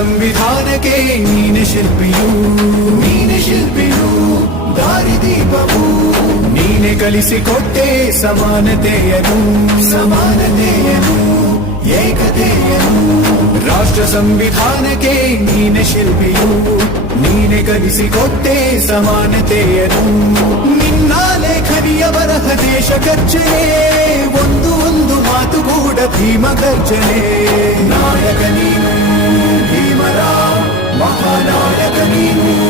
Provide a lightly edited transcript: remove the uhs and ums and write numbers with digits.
ಸಂವಿಧಾನಕ್ಕೆ ನೀನೆ ಶಿಲ್ಪಿಯು, ನೀನೆ ಶಿಲ್ಪಿಯು, ದಾರಿದೀಪವು ನೀನೆ ಕಲಿಸಿಕೊಟ್ಟೆ ಸಮಾನತೆಯನು, ಸಮಾನತೆಯನು, ಏಕತೆಯನು. ರಾಷ್ಟ್ರ ಸಂವಿಧಾನಕ್ಕೆ ನೀನೆ ಶಿಲ್ಪಿಯು, ನೀನೆ ಕಲಿಸಿಕೊಟ್ಟೆ ಸಮಾನತೆಯನು. ನಿನ್ನ ಲೇಖನಿಯ ಬರಹ ದೇಶ ಗರ್ಜನೆ, ಒಂದು ಒಂದು ಮಾತುಗೂಡ ಭೀಮ ಗರ್ಜನೆ. ನಾಯಕ ನೀನು ಭೀಮರ, ಮಹಾನಾಯಕ ನೀನು.